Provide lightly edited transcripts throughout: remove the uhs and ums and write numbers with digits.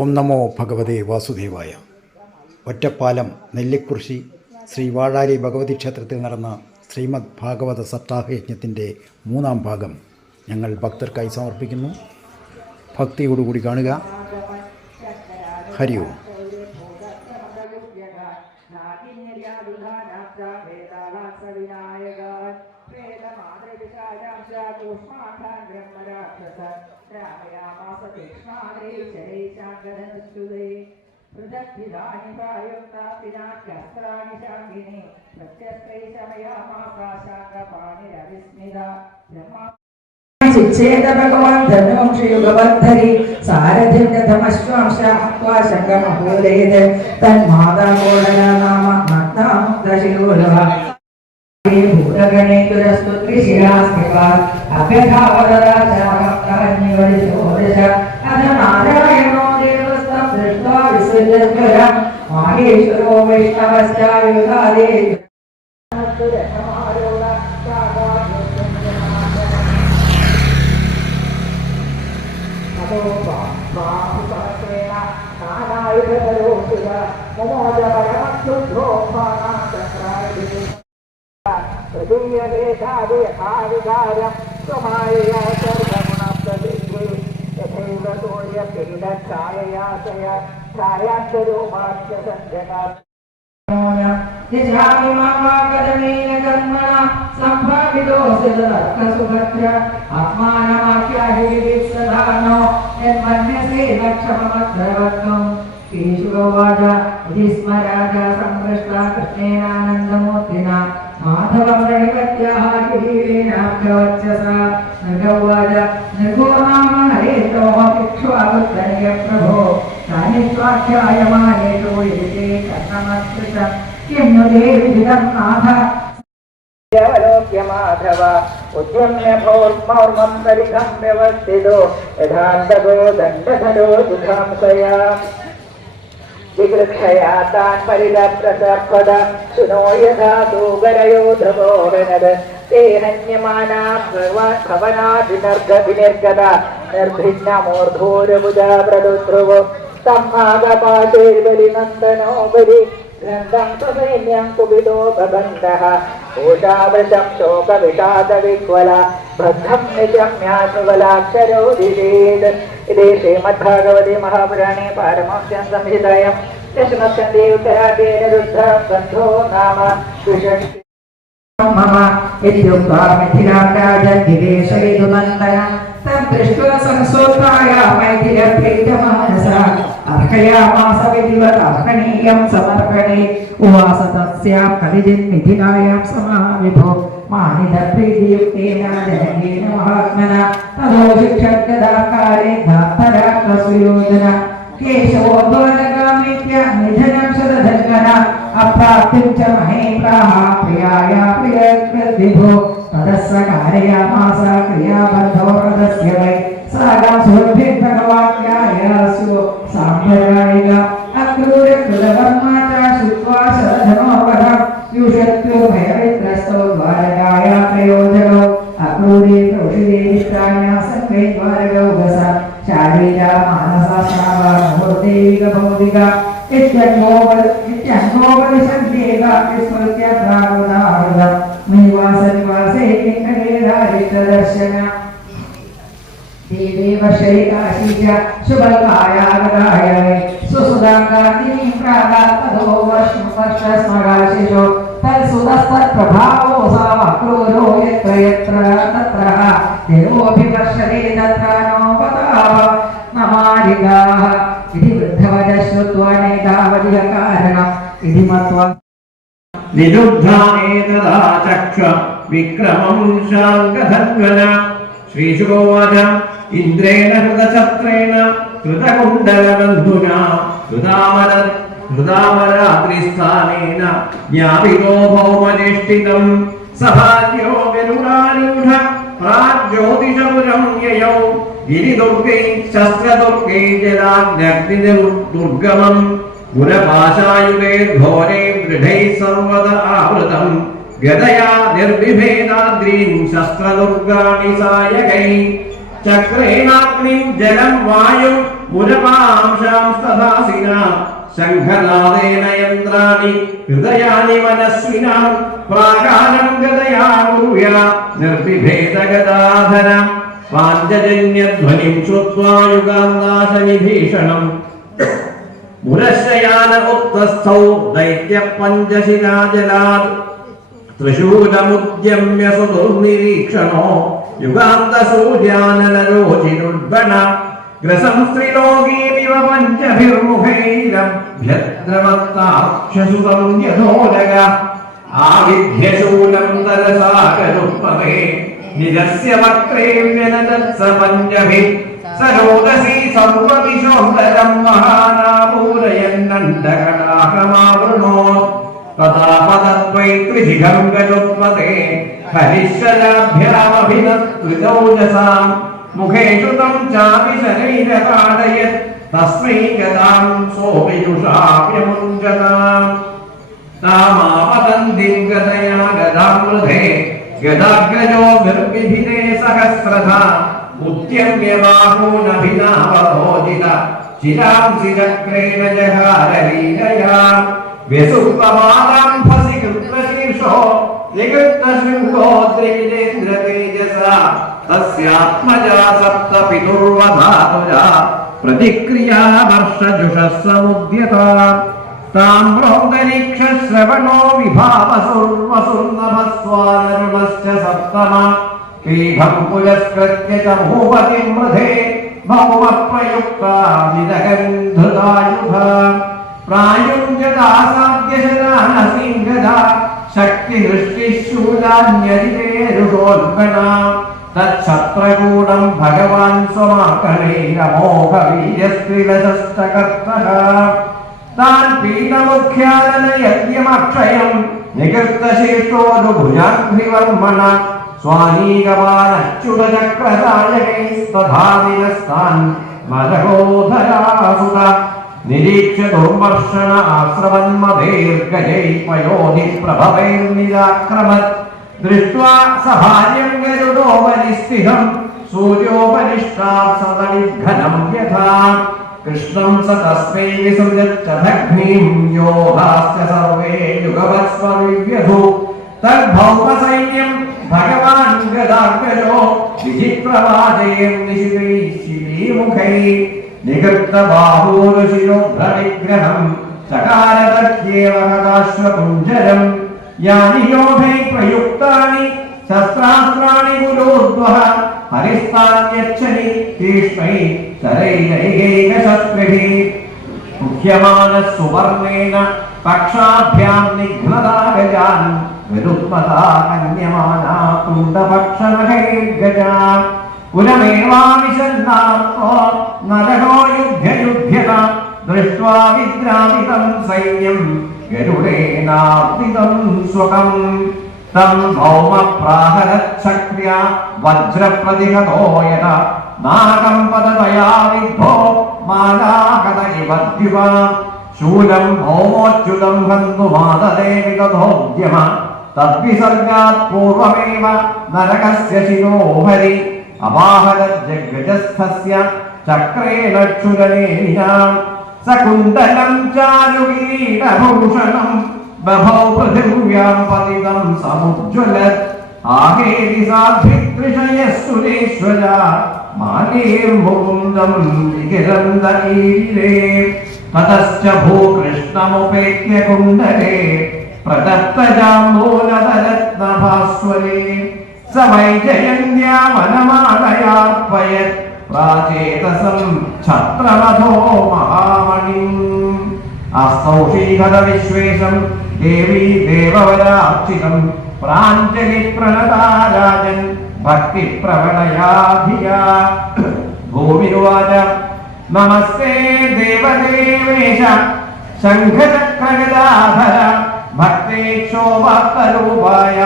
ഓം നമോ ഭഗവതേ വാസുദേവായ. ഒറ്റപ്പാലം നെല്ലിക്കുറിശി ശ്രീ വാഴാരി ഭഗവതി ക്ഷേത്രത്തിൽ നടന്ന ശ്രീമദ് ഭാഗവത സപ്താഹയജ്ഞത്തിൻ്റെ 3-ാം ഭാഗം ഞങ്ങൾ ഭക്തർക്കായി സമർപ്പിക്കുന്നു. ഭക്തിയോടുകൂടി കാണുക. ഹരി ഓം. शिक्षेत भगवान् धनुषयुगबद्धरि सारथिं शङ्खमहोदयेत् तन्माता कोडला नाम नग्नामुग्धशिरोलः भूतगणे तुरस्तुत्रिशिरास्मिकात् अभ्यधावरराजामक्तान्निवरितोदश अथ नारायणो देवस्तं दृष्ट्वा विसृजस्वरं माहेश्वरो वैष्णवश्चायुधादे कृष्णेनानन्दमूर्तिना माधवं प्रणिपत्याः किरीटेनाभ्यवक्षसा नृगौवाच नृगो नाम हरेन्द्रोः इक्ष्वाकुत्तनय प्रभो तानिष्वाख्यायमानेषु इति कथमत्कृतं किं नु ते विदितं नाथ अवलोक्य माधव उद्यम्य भौर्मौर्मं परिघं व्यवस्थितो यथान्तगो दण्डधरो दुःखांशया विगृक्षया तान् परिदप्रसपद सुनो यथा सूगरयो ध्रुवोरनद ते हन्यमाना भवनाभिनिर्गता निर्भिन्नमूर्धूरबुधा प्रदुध्रुवो सम्मागपाशैर्बलिनन्दनोबलि ग्रन्थं स्वसैन्यं कुपितो बबन्धः कोशावृतं शोकविषादविह्वला बद्धं निजम्याशुबलाक्षरो दिशेत् इति श्रीमद्भागवते महापुराणे पारमहंस्यां संहितायां दशमस्कन्धे उत्तरार्धे रुद्धं गन्धो नाम मम इत्युक्त्वा मिथिलाराजद्विवेशयितु नन्दनं तं दृष्ट्वा संसोत्थाय मैथिलप्रीतमानसा अर्हयामास विधिवत् अर्हणीयं समर्पणे उवास तस्यां कलिजिन् मिथिलायां समाविभो मानिदप्रीतियुक्तेन जनकेन महात्मना ततो शिक्षद्गदाकारे धात्तराकसुयोजना केशवोद्वनगामित्य निधनं शतधन्वना अप्राप्तिं च महेन्द्राः प्रियाया प्रियकृद्विभो तदस्य कारयामास क्रियाबद्धो रथस्य वै सागां सुरभिर्भगवाक्यायासु साम्प्रदायिक अक्रूरकृतवर्मा च श्रुत्वा शतधनोवधं युषत्यो भयवित्रस्तो द्वारकाया प्रयोजनो अक्रूरे प्रोषिदेवित्राया सङ्गे द्वारकौ गसा शारीरा मानसा श्रावा मुहूर्तेविक भौतिक इत्यङ्गोपनिषद्देवा विस्मृत्य प्रागुदाहृदं निवासे किङ्करेधारितदर्शन देवे वर्षे काशीच शुभकायागदाय सुसुधाकान्तिनीं प्रागात्तदो वर्षस्मगाशिषो तत्सुतस्तत्प्रभावो सामक्रूरो यत्र यत्र तत्र देवोऽपि वर्षते तत्र नोपताप नमालिकाः इति वृद्धवच श्रुत्वा नेतावधिकारणम् इति मत्वा निरुद्धानेतदा चक्ष विक्रमं शाङ्गधन्वना श्रीशुकोवाच इन्द्रेण हृतछत्रेण कृतकुण्डलबन्धुना हृदामरात्रिस्थानेन ज्ञापितो भौमनिष्ठितं सभाज्यो विरुणारूढ प्राज्योतिषपुरं ययौ गिरिदुर्गै शस्त्रदुर्गै जलाग्निर्दुर्गमं पुरपाशायुगे घोरे दृढैः सर्वद आवृतं गदया निर्विभेदाद्रीं शस्त्रदुर्गाणि सायकै चक्रेणाग्निं जलं वायुं മുരപാംശാംസ്തദാസിനാം ശംഖനാദേന യന്ത്രാണി ഹൃദയാനി മനസ്വിനാം പ്രാകാരം ഗദയാ കുര്യാ നിർവിഭേദഗദാധര പാഞ്ചജന്യധ്വനിം ശ്രുത്വാ യുഗാന്താശനിഭീഷണം മുരശയാന ഉത്തസ്ഥൗ ദൈത്യ പഞ്ചശിരാജലാത് ത്രിശൂലമുദ്യമ്യ സുദുർനിരീക്ഷണോ യുഗാന്തസൂര്യാനലരോചിരുദ്ഗണ ഗ്രസംസ്ത്രിലോകീമിവ പഞ്ചഭിർമുഖൈരഭ്യദ്രവത്താക്ഷസുതം യഥോലക ആവിധ്യശൂലം തരസാകരുപ്പമേ നിരസ്യ വക്രേ വ്യനദത്സ പഞ്ചഭി സരോദസി സർവദിശോത്തരം മഹാനാപൂരയന്നണ്ഡകടാഹമാവൃണോ തഥാപതദ്വൈത്രിശിഖം ഗരുത്പതേ ഹരിശ്വരാഭ്യാമഭിനത്രിജൗജസാം മുഖേഷു തം ചാപി ശരൈരപാടയത് തസ്മൈ ഗതാം സോപിയുഷാഭ്യമുഞ്ജതാം താമാപതന്തിം ഗതയാ ഗദാമൃധേ ഗദാഗ്രജോ നിർവിഭിദേ സഹസ്രധാ ഉദ്യമ്യ ബാഹൂനഭിനാവഭോജിത ചിരാംസി ചക്രേണ ജഹാരലീലയാ വ്യസുപ്തപാദാംഭസി കൃത്വശീർഷോ നികൃഷ്ടശൃംഗോ ത്രിവിജേന്ദ്രതേജസാ തസ്യാത്മജാ സപ്തപിതുർവധാതുജാ പ്രതിക്രിയാ വർഷജുഷസ്സമുദ്യതാ താമ്രോന്തരീക്ഷശ്രവണോ വിഭാവസുർവസുർനഭസ്വാനരുണശ്ച സപ്തമ പീഠം പുരസ്കൃത്യ ച ഭൂപതിം മൃധേ ഭൗമപ്രയുക്താ നിരഗന്ധൃതായുധാ പ്രായുഞ്ജതാസാദ്യശതാനസിംഗദാ ശക്തിഹൃഷ്ടിശൂലാന്യതിരേരുഷോൽഗണാ തച്ഛത്രകൂടം ഭഗവാൻ സ്വമാകണൈരമോഘവീര്യസ്ത്രിലശസ്തകർത്തഃ താൻ പീഠമുഖ്യാനനയജ്ഞമക്ഷയം നികൃഷ്ടശേഷോരു ഭുജാഗ്നിവർമ്മണ സ്വാനീകവാനച്യുതചക്രസായകൈസ്തഥാനിരസ്താൻ മരകോധരാസുത നിരീക്ഷ്യ ദുർമർഷണ ആശ്രവന്മതേർഗജൈ പയോധി പ്രഭവൈർനിരാക്രമത് ദൃഷ്ട്വാ സഭാര്യം ഗരുഡോപരിസ്ഥിതം സൂര്യോപരിഷ്ടാത്സതവിഘ്നം യഥാ കൃഷ്ണം സ തസ്മൈ വിസൃജച്ഛഗ്നിം യോധാശ്ച സർവേ യുഗവത്സ്വവിവ്യധു തദ്ഭൗമസൈന്യം ഭഗവാൻ ഗദാഗ്രജോ വിചിത്രവാജയം നിശിതൈ ശിവീമുഖൈ നികൃഷ്ടബാഹൂരുശിരോഗ്രവിഗ്രഹം ചകാരതർക്യേവ കഥാശ്വകുഞ്ജരം യാനി യോധൈ പ്രയുക്താനി ശസ്ത്രാസ്ത്രാണി ഗുരുദ്വഃ ഹരിസ്ഥാന്യച്ഛനി തീക്ഷ്ണൈ ശരൈരൈകൈകശസ്ത്രിഭിः മുഖ്യമാനഃ സുവർണേന പക്ഷാഭ്യാം നിഘ്നതാ ഗജാൻ വിരുത്മതാ കന്യമാനാ തുണ്ടഭക്ഷണകൈർഗജാ പുനമേവാവിശന്നാർത്തോ നരകോ യുധ്യയുധ്യത ദൃഷ്ട്വാ വിദ്രാവിതം സൈന്യം ഗരുഡേനാർദിതം സ്വകം തം ഭൗമപ്രാഹരച്ഛക്ര്യാ വജ്രപ്രതിഹതോ യത നാകമ്പതതയാ വിദ്ധോ മാലാഹത ഇവ ദ്വിവാ ശൂലം ഭൗമോച്യുതം ഹന്തുമാതദേ വിദധോദ്യമ തദ്വിസർഗാത് പൂർവമേവ നരകസ്യ ശിരോഹരി അപാഹരജ്ജഗജസ്ഥസ്യ ചക്രേണ ക്ഷുരനേമിനാം സകുണ്ടലം ചാരുകിരീടഭൂഷണം ബഭൗ പൃഥിവ്യാം പതിതം സമുജ്വലത് ആഹേതി സാധ്വിത്രിഷയസുരേശ്വര മാനേർമുകുന്ദം വികിരന്തീരേ തതശ്ച ഭൂകൃഷ്ണമുപേത്യ കുണ്ഡലേ പ്രദത്തജാംബൂലതരത്നഭാസ്വരേ സ വൈജയന്ത്യാ വനമാലയാർപ്പയത് പ്രാചേതസം ഛത്രമഥോ മഹാമണിം അസ്തൗഷീഹത വിശ്വേശം ദേവീ ദേവവരാർച്ചിതം പ്രാഞ്ജലി പ്രണതാരാജൻ ഭക്തിപ്രവണയാധിയാ ഭൂമിരുവാച നമസ്തേ ദേവദേവേശ ശംഖചക്രഗദാധര ഭക്തേക്ഷോഭക്തരൂപായ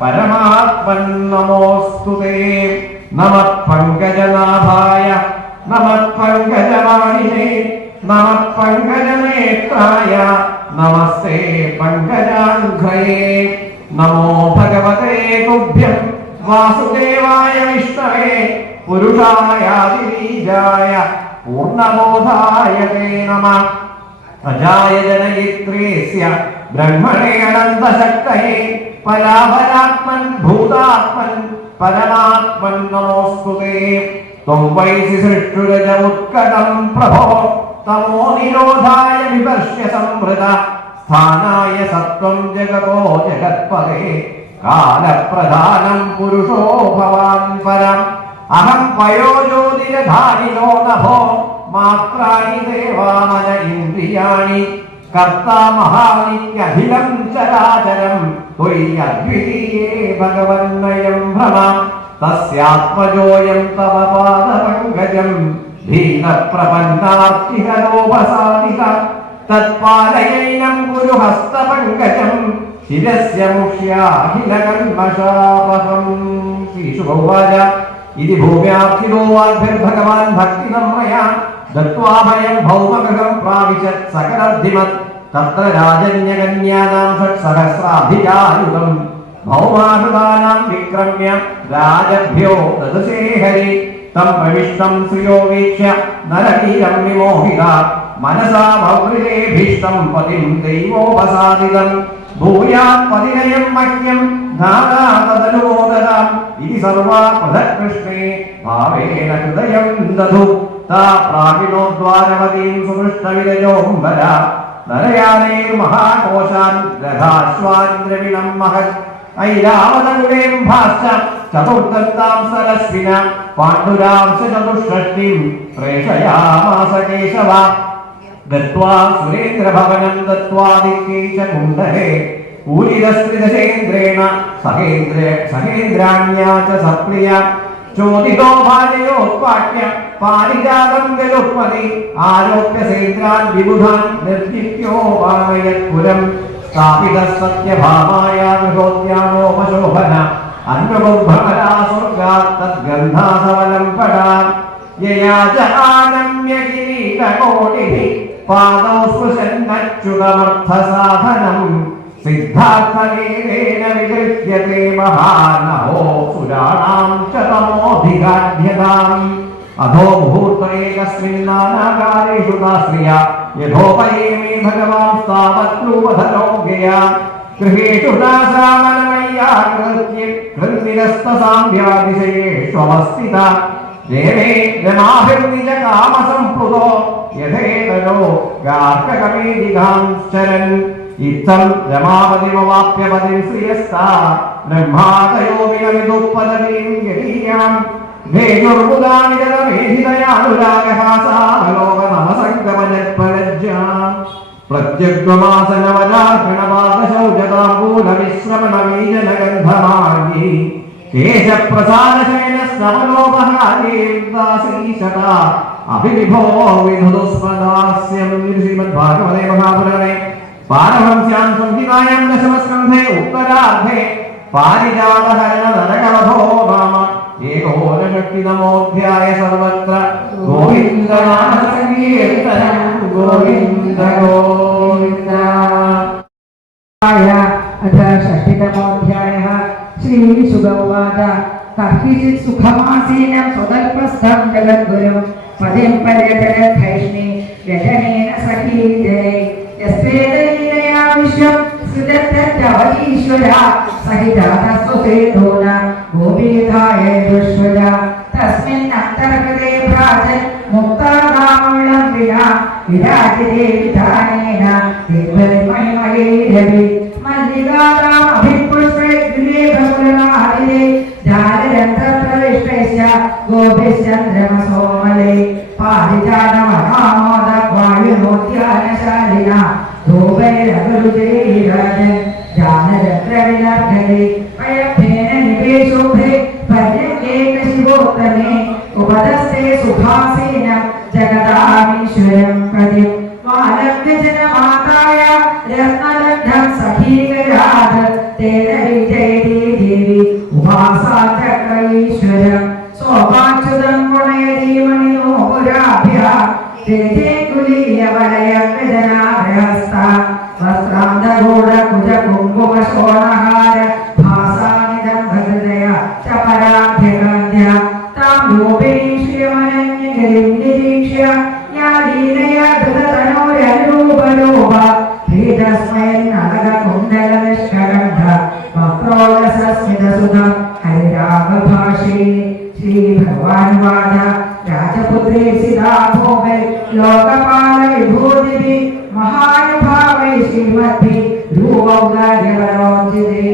പരമാത്മൻ നമോസ്തുതേ നമഃ പങ്കജനാഭായ നമഃ പങ്കജവാണിനേ നമഃ പങ്കജനേത്രായ നമസ്തേ പങ്കജാഘ്രയേ നമോ ഭഗവതേ തുഭ്യം വാസുദേവായ വിഷ്ണവേ പുരുഷായാതിബീജായ പൂർണ്ണബോധായ തേ നമഃ അജായ ജനയിത്രീസ്യ ബ്രഹ്മണേ അനന്തശക്തയേ പരാപരാത്മൻ ഭൂതാത്മൻ പരമാത്മൻ നമോസ്തുതേ ത്വം വൈസി സൃഷ്ടുരജ ഉത്കടം പ്രഭോ തമോ നിരോധായ വിപർശ്യ സംവൃത സ്ഥാനായ സത്വം ജഗതോ ജഗത്പദേ കാലപ്രധാനം പുരുഷോ ഭവാൻ പരം അഹം പയോജ്യോതിരധാരിണോ നഭോ മാത്രാണി ദേവാനന ഇന്ദ്രിയാണി കർത്താ മഹാനിത്യഖിലം ചരാചരം ത്വയ്യദ്വിതീയേ ഭഗവന്നയം ഭ്രമ തസ്യാത്മജോയം തവ പാദപങ്കജം ദീനപ്രപന്നാർത്തിഹരോപസാദിത തത്പാലയൈനം കുരു ഹസ്തപങ്കജം ശിരസ്യ മുഷ്യാഖിലകൽമഷാപഹം. ശ്രീശുഭൗവാച ഇതി ഭൂമ്യാർത്ഥിനോ വാഗ്ഭിർഭഗവാൻ ഭക്തിദം മയാ ദത്വാ ഭയം ഭൗമഗൃഹം പ്രാവിശത് സകലർദ്ധിമത് തത്ര രാജന്യകന്യാനാം ഷട്സഹസ്രാഭിജായുധം ഭൗമാഹൃതാനാം വിക്രമ്യ രാജഭ്യോ ദദസേ ഹരി തം പ്രവിഷ്ടം ശ്രിയോ വീക്ഷ്യ നരവീരം വിമോഹിത മനസാ ഭൗകൃതേഭീഷ്ടം പതിം ദൈവോപസാദിതം ഭൂയാത് പതിനയം മഹ്യം നാനാ തദനുമോദതാം ഇതി സർവാ പൃഥകൃഷ്ണേ ഭാവേന ഹൃദയം ദധു താ പ്രാപിണോദ്വാരവതീം സുമൃഷ്ടവിരജോംബര നരയാനേർമഹാകോശാൻ രഥാശ്വാന്ദ്രവിണം മഹത് ഐരാവതകുലേം ഭാശ്ച ചതുർദത്താം സരസ്വിന പാണ്ഡുരാംശ ചതുഷ്ഷഷ്ടിം പ്രേഷയാമാസ കേശവ ഗത്വാ സുരേന്ദ്രഭവനം ദത്വാദിത്യൈ ച കുണ്ഡലേ ഊരിതസ്ത്രിദശേന്ദ്രേണ സഹേന്ദ്രാണ്യാ ച സപ്രിയ ചോദിതോ ഭാര്യയോത്പാട്യ പാരിജാതം ഗലുപതി ആരോപ്യ സേന്ദ്രാൻ വിബുധാൻ നിർജിത്യോപാനയത്പുരം സ്ഥാപിതഃ സത്യഭാമായ ഗൃഹോദ്യാനോപശോഭന അന്വബുദ്ധമരാ സ്വർഗാത് തദ്ഗന്ധാസവലം പടാ യയാ ച ആനമ്യ കിരീടകോടിഭിः പാദൗ സ്പൃശന്നച്യുതമർത്ഥസാധനം സിദ്ധാർത്ഥവേദേന വിഗൃഹ്യത്തെ മഹാനഹോ സുരാണാം ച തമോധികാഢ്യതാം അധോ മുഹൂർത്ത ഏകസ്മിന്നാനാകാരേഷു താശ്രിയ യഥോപയേമേ ഭഗവാൻ സ്ഥാവത്രൂപധലോകയാ ഗൃഹേഷു ദാസാമനമയ്യാ കൃന്നിരസ്തസാംഭ്യാതിശയേഷ്വവസ്ഥിത ദേവേ രമാഭിർനിജ കാമസംപ്ലുതോ യഥേതനോ ഗാർഹകമേദികാംശ്ചരൻ ഇത്തം രമാപതിമവാപ്യപതിം ശ്രിയസ്താ ബ്രഹ്മാദയോ വിനവിദുഃപദവീം യതീയാം േജുർബുധാനിരമേഹിതയാനുരാഗഹാസാവലോകനമസംഗമജത്പരജ്ഞാം പ്രത്യഗ്വമാസനവലാർഹണപാദശൗചതാംബൂലവിശ്രമണമീജനഗന്ധമാർഗീ കേശപ്രസാദശയനസ്നവലോപഹാരീർദാസീശത അഭിവിഭോ വിധുസ്മദാസ്യം. ശ്രീമദ്ഭാഗവതേ മഹാപുരാണേ പാരമഹംസ്യാം സംഹിതായാം ദശമസ്കന്ധേ ഉത്തരാർദ്ധേ പാരിജാതഹരണ നരകവധോ നാമ ഏകോനഷഷ്ടിതമോധ്യായ സർവത്ര ഗോവിന്ദനാമസങ്കീർത്തനം ഗോവിന്ദ ഗോവിന്ദ. अथ षष्टितमोऽध्यायः. श्रीशुगौवाच कर्हिचित् सुखमासीनं स्वतल्पस्थं जगद्गुरुं पदिं पर्यटनधैष्णे व्यजनेन सखीजने यस्वेदलीलया विश्वं सृजत्यवतीश्वरा सहितातस्वसेतोन गोपीधाय दुष्वजा तस्मिन्नन्तर्गते प्राचन् मुक्तादामुळं विना विराजिते विधानेन देवमयमयैरवि मल्लिकारामभिपुष्पे विवेकमुलनादिते जालयन्त्रप्रविष्टैश्च गोभिश्चन्द्रमसोमले पारिजातमहामोदवायुनोद्यानशालिना धूपैरगरुजैरजन् जानरत्रविलर्घने अयभ्येन निवेशोभे पर्यङ्केन शिवोत्तमे उपदस्ते सुखासीनं जगदामीश्वरं प्रतिं वालभ्यजनमाताय रत्नलब्धं सखीकरात् तेन विजयते देवी उपासा चक्रईश्वरं सोपाच्युतं गुणयदीमणिनो पुराभ्यः तेजे कुलीयवलयव्यजनाभ्यस्ता वस्त्रान्धगूढकुजकुङ्कुमशोणहार भासानिदं भद्रतया च पराभ्यगन्ध्य താം രൂപേക്ഷ്യമനന്യഗതിം നിരീക്ഷ്യ ജ്ഞാനീനയ ധൃതതനോരനുരൂപരൂപ ധീരസ്മയന്നളകുണ്ടലനിഷ്കകണ്ഠ വക്രോലസസ്മിതസുതം ഹരിരാമഭാഷേ ശ്രീഭഗവാൻ വാദ രാജപുത്രേ സിതാ ഭൂമേ ലോകപാല വിഭൂതിഭി മഹാനുഭാവൈ ശ്രീമദ്ഭി ധ്രുവൗദാര്യവരോചിതേ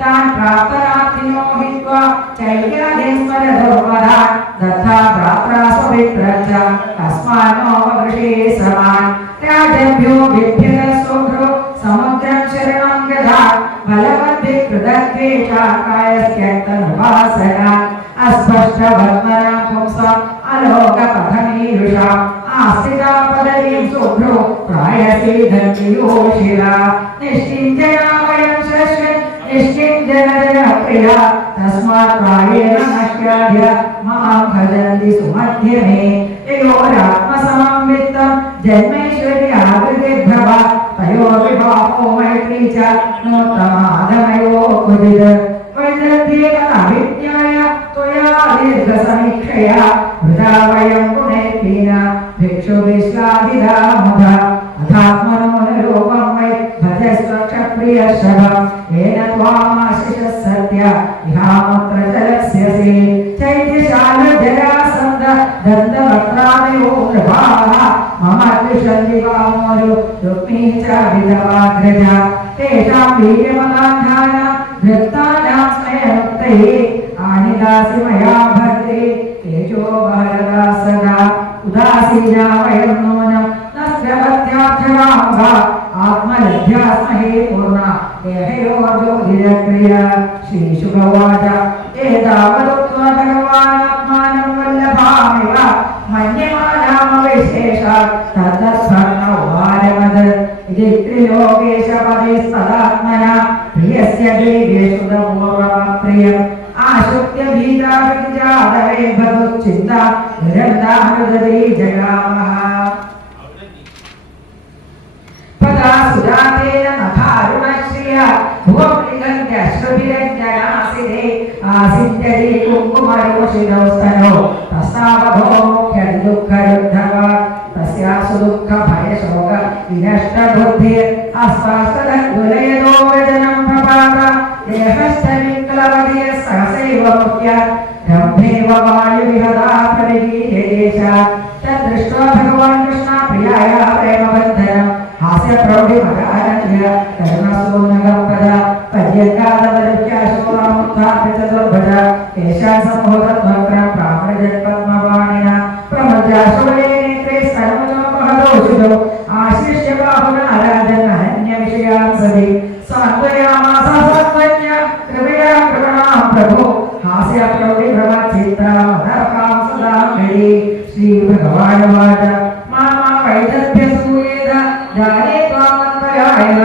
താൻ പ്രാപ്തനാർത്ഥിനോ ഹിത്വാ ചൈര്യാദേസ്മരധർമ്മദാ തഥാ ഭ്രാത്രാസ്വമിത്രച്ച തസ്മാനോ വൃഷേ സമാൻ രാജഭ്യോ വിഭ്യത സോഭ്രോ സമുദ്രം ശരണം ഗതാ ബലവദ്ഭി കൃതദ്വേഷാകായസ്യക്തനുപാസന അസ്പഷ്ടവർമ്മന പുംസം അലോകപഥമീരുഷാ ആസ്ഥിതാ പദവീം ശുഭ്രോ പ്രായസീധന്യോഷില നിഷ്കിഞ്ചനാമയം ശശ്വൻ നിഷ്കിഞ്ചനജനപ്രിയ തസ്മാത് പ്രായേണ നശ്യാദ്യ മാം ഭജന്തി സുമധ്യമേ യയോരാത്മസമം വിത്തം ജന്മൈശ്വര്യാകൃതിർഭവ തയോ വിഭാവോ മൈത്രീ ച നോത്തമാധമയോ കുതിര് വൈദഗ്ധ്യേകവിജ്ഞായ ത്വയാ ദീർഘസമീക്ഷയാ വൃഥാ വയം ഗുണേന ഭിക്ഷുവിശ്വാദിതാ മുധ അഥാത്മനോനുരൂപം വൈ ഭജസ്വ ക്ഷത്രിയശവം ഏന ത്വാമാശിഷ സത്യ ഇഹാമുത്ര ചലസ്യസി ചൈത്യശാല ജരാസന്ത ദന്തവക്രാദയോ നൃപാഃ മമ ദ്വിഷന്തി വാമോരു രുക്മീ ച വിധവാഗ്രജ തേഷാം വീര്യമകാന്ധാനാം ധൃത്താനാം സ്മയനുക്തയേ ആനിദാസി മയാ ഭദ്രേ തേജോ ഭാരതാ സദാ ഉദാസീനാ വയം നൂനം നസ്രവത്യാർത്ഥരാംഭ ആത്മലഭ്യാസ്മഹേ പൂർണ്ണ ദേഹയോർജ്യോതിരക്രിയ ശ്രീശുഭവാച ഏതാവതുക്ത്വാ ഭഗവാനാത്മാനം വല്ലഭാമിവ മന്യമാനാമവിശേഷാത് തദ്ദസ്വർണ്ണോപാരമത് ഇതി ത്രിലോകേശപദേ പ്രിയസ്യ ദേവേഷുതപൂർവമപ്രിയം ആശുക്യ ഭീതാഭിജാതവേ ഭവച്ഛിന്ത നിരന്താമൃതേ ജഗാമഃ പദാ സുജാതേന നഖാരുണശ്രിയ ഭുവം നിഗന്ധ്യശ്രുഭിരഞ്ജനാസിതേ ആസിന്യതി കുങ്കുമരോഷിതൗസ്തനോ തസ്താവധോ മുഖ്യദുഃഖരുദ്ധവ തസ്യാസു ദുഃഖ ഭയശോക വിനഷ്ടബുദ്ധിർ അസ്വാസ്ഥലകുലയതോ വചനം പ്രപാത ദേഹസ്ഥവിക്ലവതിയ സഹസൈവ മുഖ്യ രംഭേവ വായുവിഹദാ പരിഗീയദേശ തദ്ദൃഷ്ട്വാ ഭഗവാൻ കൃഷ്ണ പ്രിയായ പ്രേമബന്ധനം ഹാസ്യപ്രൗഢിമകാരണ്യ കരുണസൂനകംപദ പര്യങ്കാതപരിത്യാശോറാമുത്ഥാപിതദുർഭജ കേശാസംഭോധദ്വക്രം പ്രാമൃജത്പദ്മവാണിന പ്രമജ്ജാശോലേ നേത്രേ സർവജോപഹദോഷുതോ ആശ്ലിഷ്യ ബാഹുന ആരാധന അനന്യവിഷയാം സതി സാന്ത്വയാമാസ സത്വജ്ഞ കൃപയാ കൃപണാം പ്രഭോ ഹാസ്യപ്രൗഢിഭ്രമചിത്രാമദർഹാം സദാ ഹരി ശ്രീഭഗവാൻ വാച മാമാ വൈദഗ്ധ്യസൂയേത ജാനേ ത്വാമന്വരായണ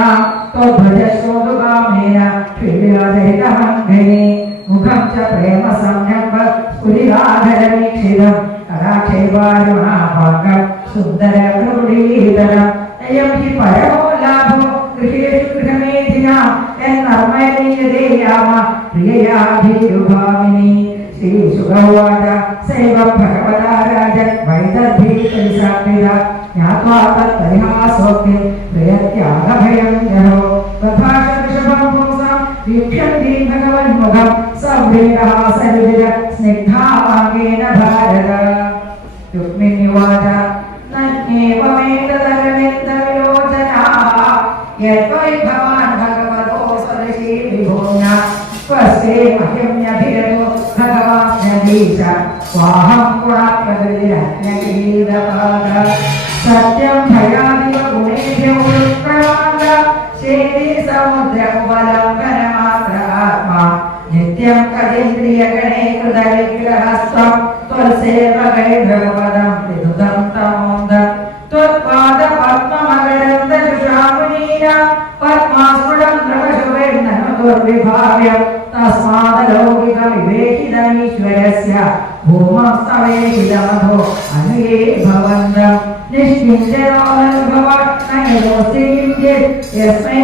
ത്വദ്ഭജശ്രോതുകാമേന ക്രീഡാസഹിതമംഗനെ മുഖം ച പ്രേമ സംരംഭ സ്ഫുരിതാധരമീക്ഷിതം കടാക്ഷേപാരുണാഭാഗം സുന്ദരകൃടീതരം അയം ഹി പരമോ ലാഭോ ഗൃഹേഷു ഗൃഹമേധിനാം എന്നർമ്മയനീയതേയാമ പ്രിയയാധീരുഭാമിനി ശ്രീശുഗവാച സൈവ ഭഗവതാ രാജൻ വൈദഗ്ധീ പരിസാക്ഷിത ജ്ഞാത്വാ തത്പരിഹാസോക്തി പ്രയത്യാഗഭയം ജനോ തഥാശ ഋഷഭം പുംസാം വീക്ഷ്യന്തി ഭഗവന്മുഖം സവ്രീഡഹാസരുചിര സ്നിഗ്ധാവാംഗേന ഭാരത രുക്മിണ്യുവാച നന്യേവമേതദരവിന്ദവിലോചനാഃ യദ്വൈ ഭവാൻ ഭഗവതോ സ്വദശീ വിഭൂമ്ന സ്വസ്തേ മഹ്യമ്യഭിരതോ ഭഗവാസ്യദീശ സ്വാഹം ഗുണപ്രകൃതിരജ്ഞഗീതപാദ സത്യം ഭയാദിവ ഗുണേഭ്യോ പ്രവാദ ശേതി സമുദ്രമുപലംബനമാത്ര ആത്മാ നിത്യം കജേന്ദ്രിയഗണേ കൃതവിഗ്രഹസ്ത്വം ത്വൽസേവകൈ ഭഗവദം വിദുദം തമോദം ത്വത്പാദ പത്മമകരന്ദജുഷാമുനീയ പത്മാസ്ഫുടം ദ്രവശുഭൈർനനുദുർവിഭാവ്യം തസ്മാദലൗകികവിവേകിതമീശ്വരസ്യ ഭൂമസ്തവേഹിതമധോ അനുയേ ഭവന്തം നിഷ്കിഞ്ചനോനുഭവ നയോസ്തി കിഞ്ചിത് യസ്മൈ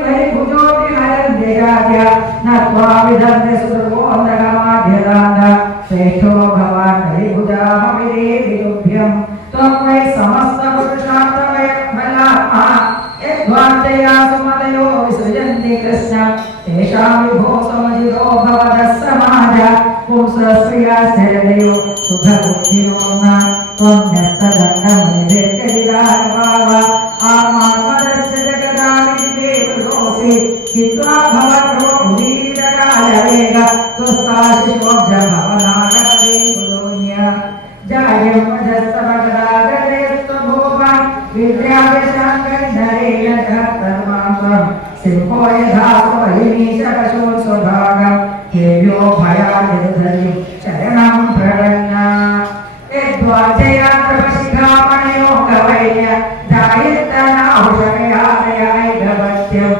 പരിഭുജോതി ഹരന്തിരാജ്യ നത്വാ വിദന്തി സുദുർവോന്ദകമാധ്യദാന്ത श्रेष्ठो भवान् हरिभुजामविदेविदुभ्यं त्वं वै समस्तपुरुषार्थमयफलात्मा यद्वाञ्छया सुमतयो विसृजन्ति कृष्णं तेषां विभो समजितो भवतः समाज पुंसस्त्रियाश्चरदयो सुखबुद्धिनो न त्वं न्यस्तदण्डमुनिभिर्गदिदानुभाव आत्मात्मदस्य जगदामिदेवदोषि हित्वा भवतो मुदीरकालवेग तुस्ताशिशोऽब्ज भवनागपदे पुरोन्य जायं वजस्तमगदागरेस्त्वभूवान् विद्याभिशाङ्कन्धरेण धर्तर्मां सिंहो यथा स्वहिमीशपशून् स्वभागं हेभ्यो भयानिर्धर्यं शरणं प्रणन्ना यद्वाचयात्रपशिखामणयो गवैन्य दायित्तनाहुषकयादयायगवत्यं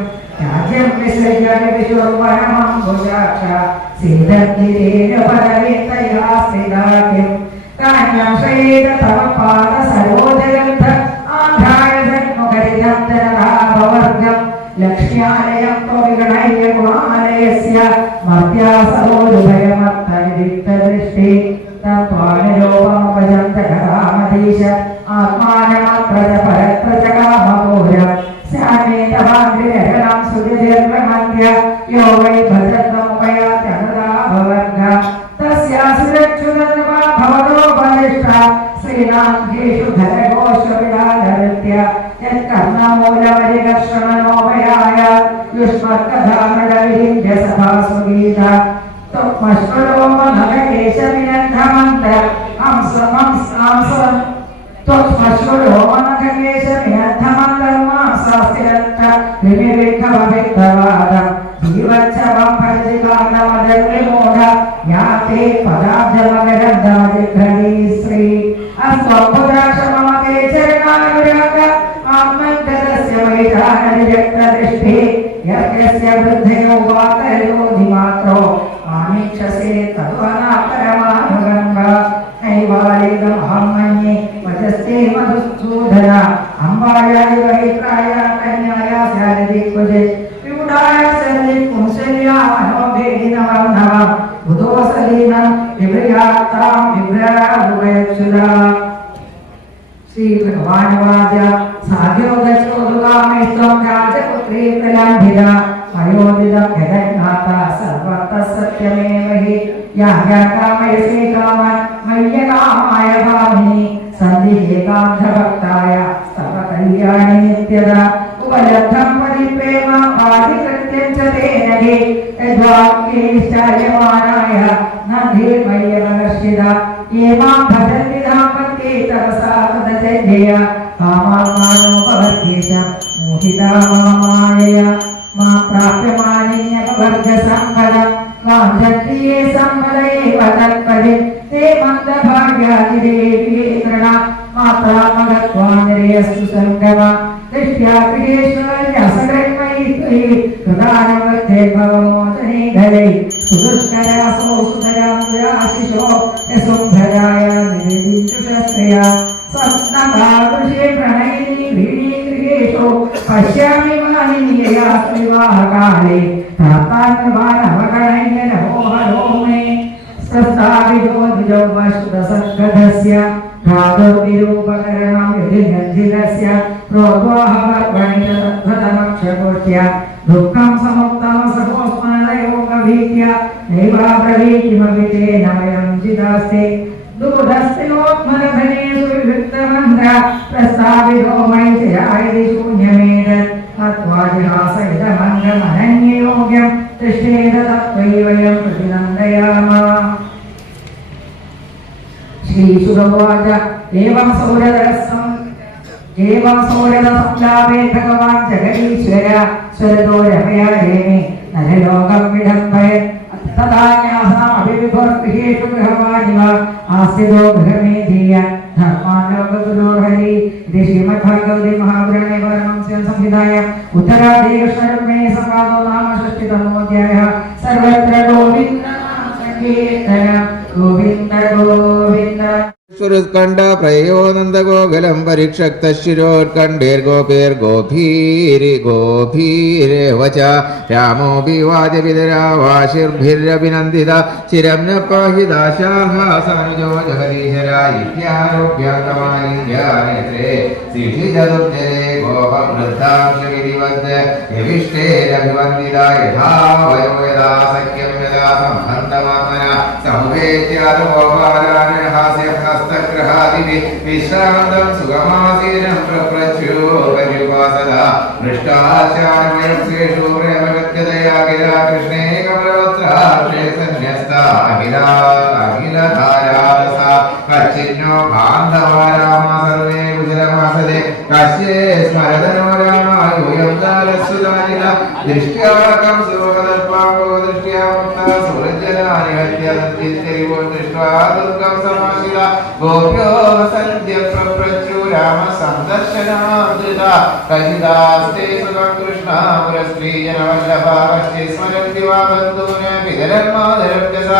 राज्यं विसृज्य विशुर्वनमम्बुजाक्ष सीदन्तिरेण पदवित्तया स्थिताकिं कान्यं श्रेत तव पादसरोजगन्ध आघ्राय सन्मुखरिदन्तरभावर्गं लक्ष्म्यालयं त्वविगणय्य गुणालयस्य मर्त्यासरोरुभयमत्तनिदिक्तदृष्टि तत्त्वानुरूपमुपजन्तकरामधीश आत्मानमप्रज परत्रजगामपूरं स्यामेतवान्द्रिरगणं सुधिर्मन्त्य यो वै भजत्वमुपयात्यनुदाभवर्ग तस्यासुरक्षुदन्वा भवतो बलिष्ठा श्रीनाथेषु धरघोषविडाधृत्य यत्कर्णमूलमरिकर्षणनोपयाय युष्मत्कथामृडविहिञ्ज सभासु गीता त्वक्मश्वरोमनगकेशमिनद्धमन्त्र त्वक्मश्वरोमनगकेशमिनद्धमन्त्रमांसास्तिरत्त विनिर्विघ्नमभिक्तवादं जीवच्छवं भजतिकाण्डमदग्निमूढ याते पदाब्जमगरब्दादिघ्रणी श्री अस्त्वम्बुदाक्षममते चरणानुराग आत्मन्तस्य वैधाननिजक्तदृष्टि यज्ञस्य वृद्धयो वातयो धिमात्रो आमीक्षसे तद्वनापरमानुगङ्ग नैवालिकमहं मन्ये वचस्ते मधुसूदन अम्बायाय वैत्राय कन्याया स्यादिक्वजे विमुडाय सन्दिक्पुंसल्या मनोभेदिनवर्णव बुधोसलीनं विभ्रयात्तां विभ्रयाभुवयक्षुदा श्री भगवानुवाच साध्योदचोदुगामेष्टं राजपुत्री प्रलम्भिता अयोदितं जगन्नाथा सर्वतः सत्यमेव हि याज्ञाकामयसे कामान् मय्यकामाय भामिनि सन्धिहेकान्धभक्ताय सर्वकल्याणि नित्यदा उपलब्धं परिप्रेम पादिकृत्यं च तेन हि यद्वाक्यैश्चर्यमाणाय न धीर्मय्यमनश्चिदा ये मां भजन्ति धामन्ते तपसा तदजय्यया कामात्मानोपवर्गेश मोहिता मामायया मां प्राप्यमानिन्यपवर्गसम्पदं वाञ्छन्ति ये सम्पदयेव तत्पदे ते मन्दभाग्यादिदेवीन्द्रणा मात्रा मगत्वानिरयस्तु सङ्गमा दृष्ट्या गृहेश्वर्यसगन्मयि त्वयि कृतानुमध्ये भवमोचने धरे सुदुष्करासो सुधरां दुराशिषो यशुभ्रजाय निवेदितुषस्त्रया सप्ततादृशे प्रणयिनी भीणी गृहेषु पश्यामि मानिन्यया विवाहकाले प्राप्तान्नवानवगणय्य नमो हरो मे स्रष्टाविदो द्विजो वशुदसङ्गधस्य घातोर्विरूपकरणं युधिगन्धिरस्य प्रोद्वाहवर्वणितमक्षकोट्य दुःखं समुक्तमसहोस्मरणयोगभीत्य नैवाब्रवीकिमपि तेन वयं जितास्ते दूढस्तिनोत्मरधनेषु विवृत्तमन्त्र प्रस्तावितो मयि जयायदि शून्यमेतत् तत्त्वाजिहास इदमङ्गमनन्ययोग्यं तिष्ठेत तत्त्वैवयं प्रतिनन्दयामः श्रीशुगवाच एवं सौरदसंलापे भगवान् जगदीश्वर स्वरतो रमया रेमे नरलोकं विडम्बय तदा न्यासामभिविभोर्गृहेषु गृहवानिव आस्थितो गृहमेधीय धर्मालोकगुरोर्हरि इति श्रीमद्भागवते महापुराणे पारमहंस्यां संहितायां उत्तराधिकशरणे संवादो नाम षष्टितमोऽध्यायः सर्वत्र गोविन्द नाम संकीर्तन गोविन्द गोविन्द സുരുസ്കണ്ഠ പ്രയോ നന്ദഗോകുലം പരിക്ഷക്തശിരോത്കണ്ഠേർഗോപേർഗോഭീരേവച രാമോഭിവാദ്യപിതരാവാശിർഭിരഭിനന്ദിത ചിരം ന പാഹി ദാശാർഹാസാനുജോ ജഗദീശര ഇത്യാരോപ്യാന്തമാലിന്യാനേത്രേ സിദ്ധിചതുർജരേ ഗോപവൃദ്ധാംശവിധിവദ് യവിഷ്ടേരഭിവന്ദിത യഥാ വയോ യഥാ സഖ്യം യഥാ സംബന്ധമാത്മന സമുപേത്യാദ ഗോപാലാനഹാസ്യം ഹസ്തഗ്രഹാദിവി വിശ്രാന്തം സുഖമാസീനം പ്രപ്രച്യോപര്യുപാസദ മൃഷ്ടാചാരമയം ശേഷു പ്രേമഗത്യതയാ ഗിരാ കൃഷ്ണേ കമലവത്രാക്ഷേ സന്യസ്ത അഖിലധാരാരസ കച്ചിന്നോ ബാന്ധവാരാമ സർവേ കുശലമാസദേ കശ്യേ സ്മരതനോ രാമായൂയം ദാലസുദാനില ദൃഷ്ട്യാ കംസുകദർപ്പാകോ ദൃഷ്ട്യാ മുക്ത സുരജനാനി ഹത്യദന്തിരിവോ ദൃഷ്ട്വാ ദുർഗം സമാശില ഗോപ്യോ വസന്ത്യ പ്രപ്രച്യു രാമ സന്ദർശനാദൃത കഹിതാസ്തേ സുഖം കൃഷ്ണ പുരസ്ത്രീജനവല്ലഭ കശ്ചി സ്മരന്തി വാ ബന്ധൂന പിതരം മാതരം ജസ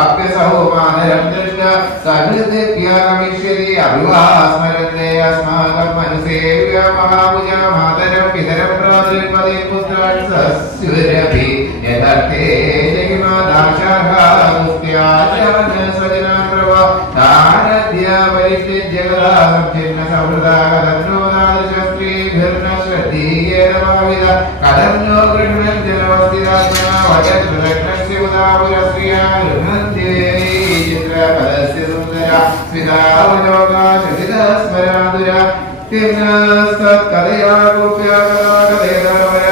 ആപ്യസഹോ മാതരം ദൃഷ്ട സഹൃദിപ്യാഗമിഷ്യതി അഭിവാ സ്മരന്തേ അസ്മാകം മനസേവ്യ മഹാഭുജ മാതരം പിതരം ഭ്രാതൃപതി പുത്രാൻ സസ്യുരഭി യഥർത്ഥേ ജഗിമാദാശാർഹാസ്ത്യാചാര്യ സ്വജനാൻ പ്രഭ താനദ്യ പരിത്യജ്യഗദാസം ചിന്ന സൗഹൃദാഗതന്നോദാദൃശസ്ത്രീഭിർന ശ്രദ്ധീയേന ഭാവിത കഥന്നോ ഗൃഹ്ണൻ ജനവസ്തിരാജ്ഞാ വജത്രലഗ്നസ്യ ഉദാപുരശ്രിയാ ഗൃഹന്ത്യേ ചിത്രപദസ്യ സുന്ദര സ്മിതാവലോകാശിത സ്മരാതുര കഥയാ ഗോപ്യാകഥേതരവര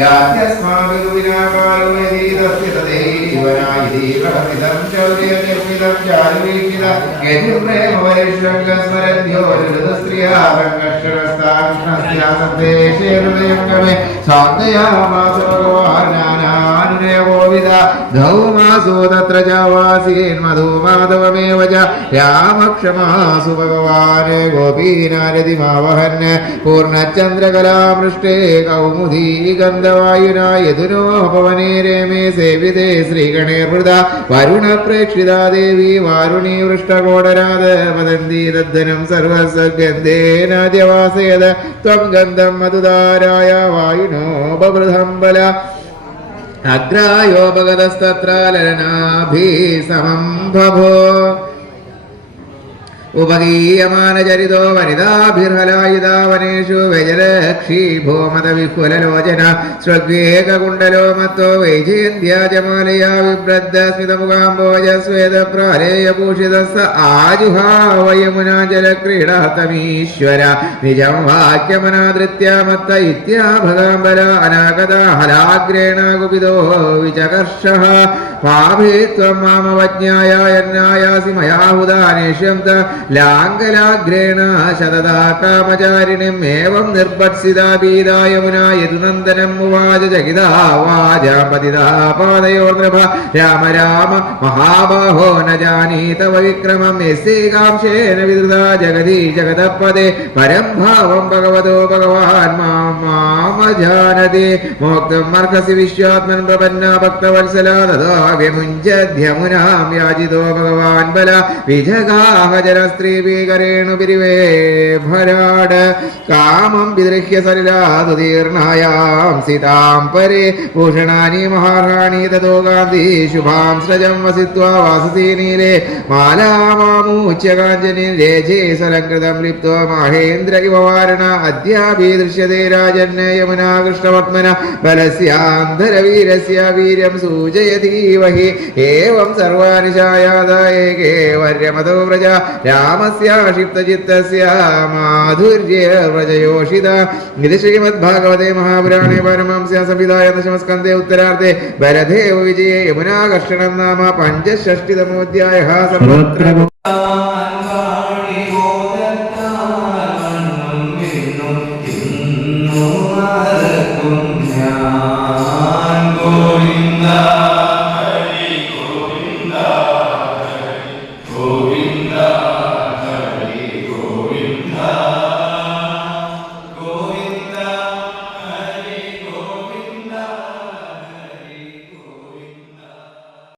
യാത്യസ്മാവിദു വിനാകാലോ യദീതസ്യ തദൈവനായിതി പ്രഹസിതം ചൗര്യനിർമ്മിതം ചാരുവീക്ഷിത യതിപ്രേമ വൈശ്വംഗ സ്മരന്യോ രുദസ്ത്രിയാ സംഘർഷണസ്ഥാകൃഷ്ണസ്യ സന്ദേശേ ഹൃദയം ഗമേ സാന്തയാമാസ ഭഗവാനാനുരേവോവിദ ധൗമാസോ തത്ര ചാവാസീൻ മധുമാധവമേവ ച രാമക്ഷമാസു ഭഗവാന് ഗോപീനാരതിമാവഹൻ പൂർണ്ണചന്ദ്രകലാമൃഷ്ടേ കൗമുദീ ഗന്ധവായുനാ യദുനോപവനേ രമേ സേവിതേ ശ്രീഗണേർവൃത വരുണ പ്രേക്ഷിതാ ദേവി വാരുണീ വൃഷ്ടകോടരാധ വദന്തി ദദ്ധനം സർവസർഗന്ധേനാദ്യവാസയത ത്വം ഗന്ധം മധുധാരായ വായുനോ ബവൃധംബല അഗ്രായോപഗതസ്തത്ര ലലനാഭി സമം ബഭോ ഉപഗീയമാനചരിതോ വനിതാഭിർഹലായുധാ വനേഷു വ്യജലക്ഷീഭോമതവിഹുലലോചന ശ്രഗ്വേകകുണ്ടലോ മത്തോ വൈജയന്ത്യാജമാലയാ വിഭ്രദ്ദ സ്മിതമുഖാംബോജസ്വേദപ്രാലേയഭൂഷിതസ്സ ആജുഹാവയമുനാജലക്രീഡാത്തമീശ്വര നിജം വാക്യമനാദൃത്യാമത്ത ഇത്യാഭഗാംബര അനാഗത ഹലാഗ്രേണ കുപിതോ വിചകർഷഃ പാഭേ ത്വം മാമവജ്ഞായ യന്നായാസി മയാഹുദാനേഷ്യം ത ലാംഗലാഗ്രേണ ശതദാ കാമചാരിണിം ഏവം നിർഭത്സിതാ പീതാ യമുനാ യദുനന്ദനം ഉവാച ചകിതാ വാചാപതിതാ പാദയോർനഭ രാമ രാമ മഹാബാഹോ ന ജാനീത വിക്രമം യസ്യേകാംശേന വിധൃതാ ജഗതി ജഗതപദേ പരം ഭാവം ഭഗവതോ ഭഗവാൻ മാമജാനതി മോക്തം മർഹസി വിശ്വാത്മൻ പ്രപന്ന ഭക്തവത്സല തഥാ വ്യമുഞ്ചദ്യമുനാം യാജിതോ ഭഗവാൻ ബല വിജഗാഹ ജനസ്ത്രീപീകരേണു പിരിവേഭരാട് കാമം വിദൃഹ്യ സലിലാതുതീർണായാം സീതാം പരേ ഭൂഷണാനി മഹാറാണി തതോ ഗാന്ധി ശുഭാം സ്രജം വസിത്വാ വാസസി നീലേ മാലാമാമൂച്യ കാഞ്ചനി രേചേ സലങ്കൃതം ലിപ്തോ മഹേന്ദ്ര ഇവ വാരണ അദ്യാഭി ദൃശ്യതേ രാജൻ യമുനാ കൃഷ്ണപത്മന ബലസ്യാന്ധരവീരസ്യ വീര്യം സൂചയതീവഹി ഏവം സർവാണി ശായാദായേകേ വർയമതോ വ്രജ രാമസ്യാക്ഷിപ്തചിത്തസ്യ മാധുര്യവ്രജയോഷിത ഇത് ശ്രീമദ്ഭാഗവതേ മഹാപുരാണേ പരമഹംസ്യാ സംവിധായ ദശമസ്കന്ധേ ഉത്തരാർദ്ധേ ബലദേവ വിജയേ യമുനാകർഷണം നാമ പഞ്ചഷഷ്ടിതമോധ്യായഃ സർവത്ര